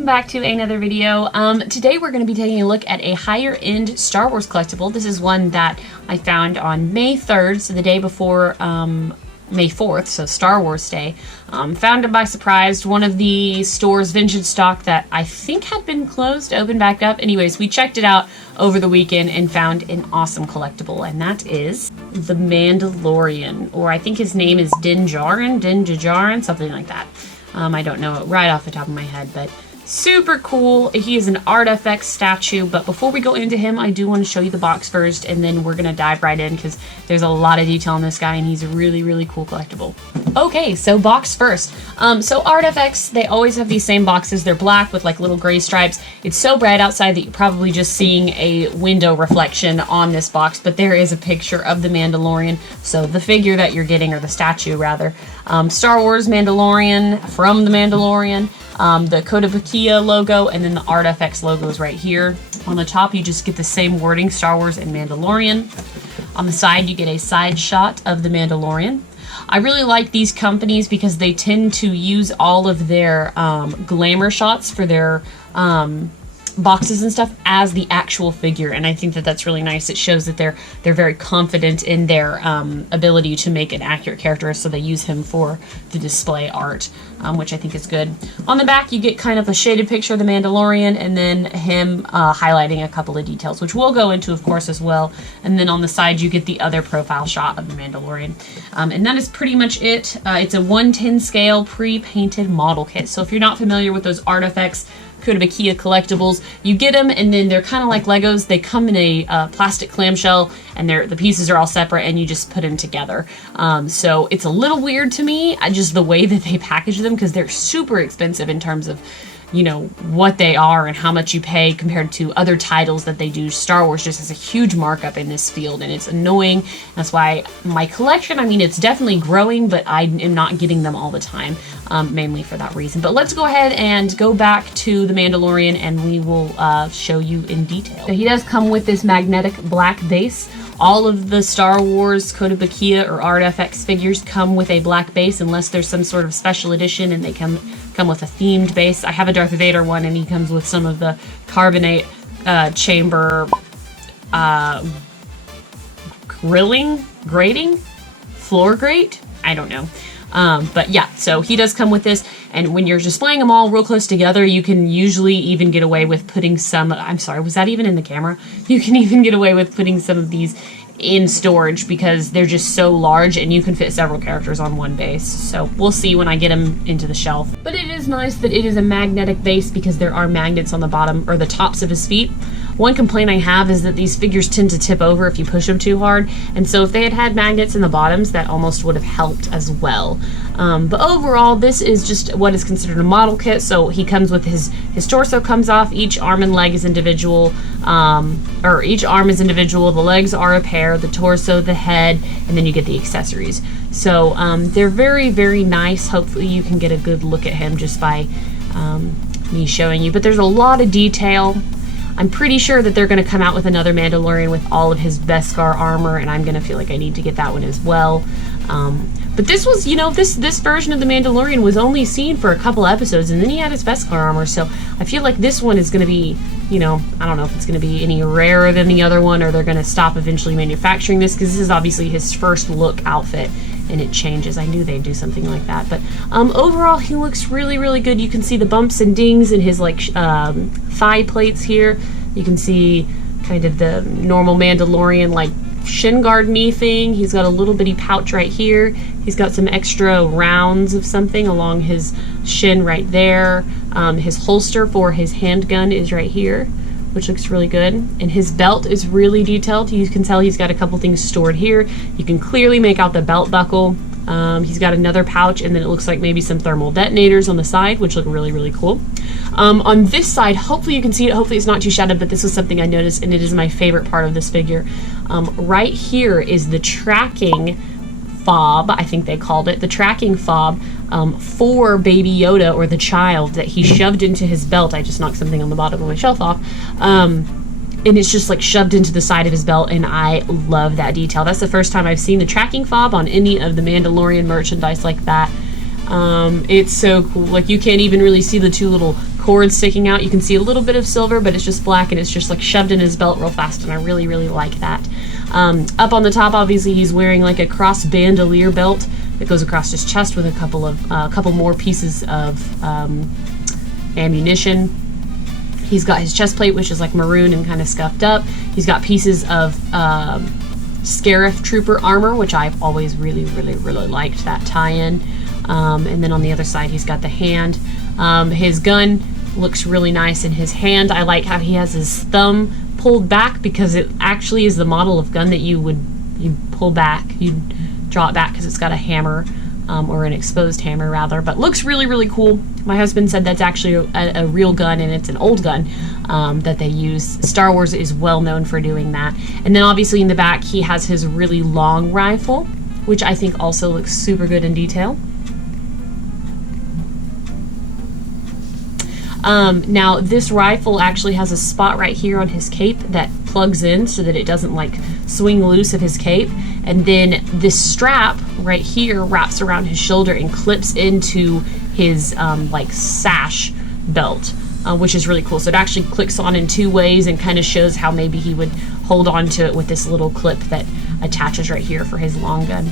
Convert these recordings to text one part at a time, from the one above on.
welcome back to another video. Today we're going to be taking a look at a higher end Star Wars collectible. This is one that I found on May 3rd, so the day before May 4th, so Star Wars Day. Found it by surprise. One of the store's vintage stock that I think had been closed, opened back up. Anyways, we checked it out over the weekend and found an awesome collectible, and that is the Mandalorian, or I think his name is Din Djarin, something like that. I don't know it right off the top of my head, but super cool. He is an ArtFX statue, but before we go into him, I do want to show you the box first, and then we're going to dive right in because there's a lot of detail on this guy, and he's a really, really cool collectible. Okay, so box first. So ArtFX, they always have these same boxes. They're black with like little gray stripes. It's so bright outside that you're probably just seeing a window reflection on this box, but there is a picture of the Mandalorian. So the figure that you're getting, or the statue rather, Star Wars Mandalorian, from the Mandalorian, the Kotobukiya logo, and then the ArtFX logo is right here. On the top, you just get the same wording, Star Wars and Mandalorian. On the side, you get a side shot of the Mandalorian. I really like these companies because they tend to use all of their glamour shots for their boxes and stuff as the actual figure, and I think that that's really nice. It shows that they're very confident in their ability to make an accurate character, so they use him for the display art, which I think is good. On the back, you get kind of a shaded picture of the Mandalorian, and then him highlighting a couple of details, which we'll go into, of course, as well. And then on the side, you get the other profile shot of the Mandalorian, and that is pretty much it. It's a 1/10 scale pre-painted model kit. So if you're not familiar with those ArtFX Kotobukiya collectibles, you get them, and then they're kind of like Legos. They come in a plastic clamshell, and the pieces are all separate, and you just put them together. So it's a little weird to me, just the way that they package them, because they're super expensive in terms of, you know, what they are and how much you pay compared to other titles that they do. Star Wars just has a huge markup in this field, and it's annoying. That's why my collection, I mean, it's definitely growing, but I am not getting them all the time, mainly for that reason. But let's go ahead and go back to the Mandalorian, and we will show you in detail. So he does come with this magnetic black base. All of the Star Wars Kotobukiya or ArtFX figures come with a black base, unless there's some sort of special edition and they come with a themed base. I have a Darth Vader one, and he comes with some of the carbonate chamber grating, floor grate, I don't know. But yeah, so he does come with this, and when you're displaying them all real close together, you can usually even get away with putting some, I'm sorry, was that even in the camera? You can even get away with putting some of these in storage because they're just so large, and you can fit several characters on one base. So we'll see when I get them into the shelf. But it is nice that it is a magnetic base because there are magnets on the bottom, or the tops of his feet. One complaint I have is that these figures tend to tip over if you push them too hard, and so if they had had magnets in the bottoms, that almost would have helped as well. But overall, this is just what is considered a model kit. So he comes with his torso comes off, each arm and leg is individual, or each arm is individual, the legs are a pair, the torso, the head, and then you get the accessories. So they're very, very nice. Hopefully you can get a good look at him just by me showing you, but there's a lot of detail. I'm pretty sure that they're going to come out with another Mandalorian with all of his Beskar armor, and I'm going to feel like I need to get that one as well. But this was, you know, this version of the Mandalorian was only seen for a couple episodes, and then he had his Beskar armor, so I feel like this one is going to be, you know, I don't know if it's going to be any rarer than the other one, or they're going to stop eventually manufacturing this, because this is obviously his first look outfit, and it changes. I knew they'd do something like that, but overall he looks really, really good. You can see the bumps and dings in his like thigh plates here. You can see kind of the normal Mandalorian like shin guard knee thing. He's got a little bitty pouch right here. He's got some extra rounds of something along his shin right there. His holster for his handgun is right here, which looks really good. And his belt is really detailed. You can tell he's got a couple things stored here. You can clearly make out the belt buckle. He's got another pouch, and then it looks like maybe some thermal detonators on the side, which look really, really cool. On this side, hopefully you can see it, hopefully it's not too shadowed, but this is something I noticed, and it is my favorite part of this figure. Right here is the tracking fob, I think they called it, the tracking fob for Baby Yoda, or the child, that he shoved into his belt. I just knocked something on the bottom of my shelf off. And it's just like shoved into the side of his belt, and I love that detail. That's the first time I've seen the tracking fob on any of the Mandalorian merchandise like that. It's so cool. Like, you can't even really see the two little cord sticking out. You can see a little bit of silver, but it's just black, and it's just like shoved in his belt real fast, and I really, really like that. Up on the top, obviously, he's wearing like a cross bandolier belt that goes across his chest with a couple more pieces of ammunition. He's got his chest plate, which is like maroon and kind of scuffed up. He's got pieces of Scarif Trooper armor, which I've always really, really, really liked that tie-in. And then on the other side, he's got the hand. His gun looks really nice in his hand. I like how he has his thumb pulled back, because it actually is the model of gun that you'd pull back. You'd draw it back because it's got a hammer, or an exposed hammer rather, but looks really, really cool. My husband said that's actually a real gun, and it's an old gun that they use. Star Wars is well known for doing that. And then obviously in the back, he has his really long rifle, which I think also looks super good in detail. Now this rifle actually has a spot right here on his cape that plugs in so that it doesn't like swing loose of his cape, and then this strap right here wraps around his shoulder and clips into his like sash belt, which is really cool. So it actually clicks on in two ways and kind of shows how maybe he would hold on to it with this little clip that attaches right here for his long gun.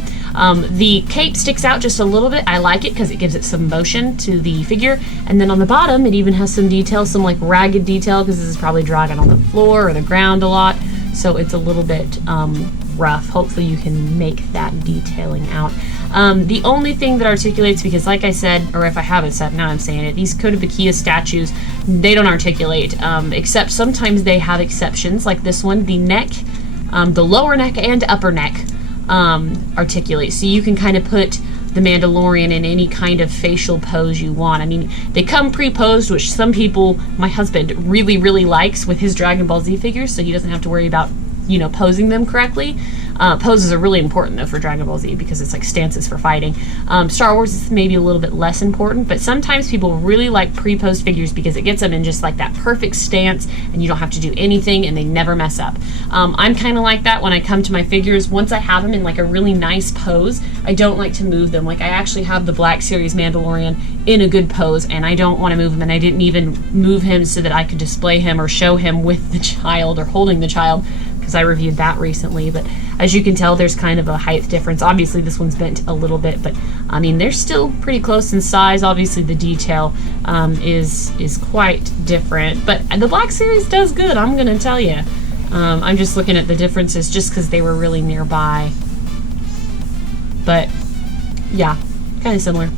The cape sticks out just a little bit. I like it because it gives it some motion to the figure. And then on the bottom, it even has some detail, some like ragged detail, because this is probably dragging on the floor or the ground a lot. So it's a little bit rough. Hopefully you can make that detailing out. The only thing that articulates, because like I said, or if I haven't said, now I'm saying it, these Kotobukiya statues, they don't articulate, except sometimes they have exceptions, like this one. The neck, the lower neck and upper neck articulate. So you can kind of put the Mandalorian in any kind of facial pose you want. I mean, they come pre-posed, which some people, my husband really, really likes with his Dragon Ball Z figures, so he doesn't have to worry about, you know, posing them correctly. Poses are really important though for Dragon Ball Z, because it's like stances for fighting. Star Wars is maybe a little bit less important, but sometimes people really like pre-posed figures because it gets them in just like that perfect stance, and you don't have to do anything, and they never mess up. I'm kind of like that when I come to my figures. Once I have them in like a really nice pose, I don't like to move them. Like I actually have the Black Series Mandalorian in a good pose, and I don't want to move him, and I didn't even move him so that I could display him or show him with the child or holding the child, because I reviewed that recently. But as you can tell, there's kind of a height difference. Obviously this one's bent a little bit, but I mean they're still pretty close in size. Obviously the detail is quite different, but the Black Series does good, I'm gonna tell you. I'm just looking at the differences just because they were really nearby, but yeah, kind of similar.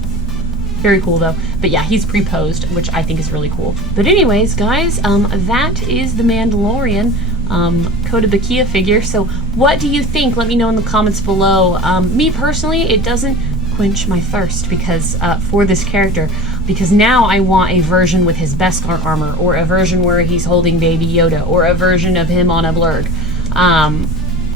Very cool though. But yeah, he's pre-posed, which I think is really cool. But anyways, guys, that is the Mandalorian Kotobukiya figure. So what do you think? Let me know in the comments below. Me personally, it doesn't quench my thirst because for this character, because now I want a version with his Beskar armor, or a version where he's holding Baby Yoda, or a version of him on a blurg.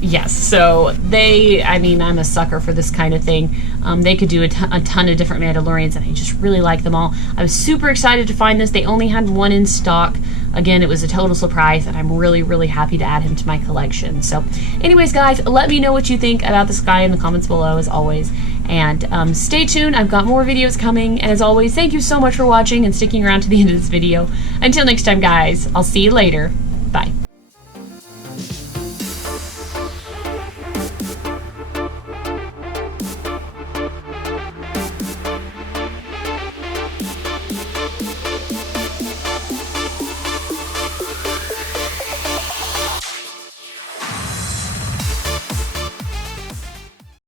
Yes, so I mean, I'm a sucker for this kind of thing. They could do a ton of different Mandalorians, and I just really like them all. I was super excited to find this. They only had one in stock. Again, it was a total surprise, and I'm really, really happy to add him to my collection. So anyways, guys, let me know what you think about this guy in the comments below, as always. And stay tuned. I've got more videos coming. And as always, thank you so much for watching and sticking around to the end of this video. Until next time, guys, I'll see you later.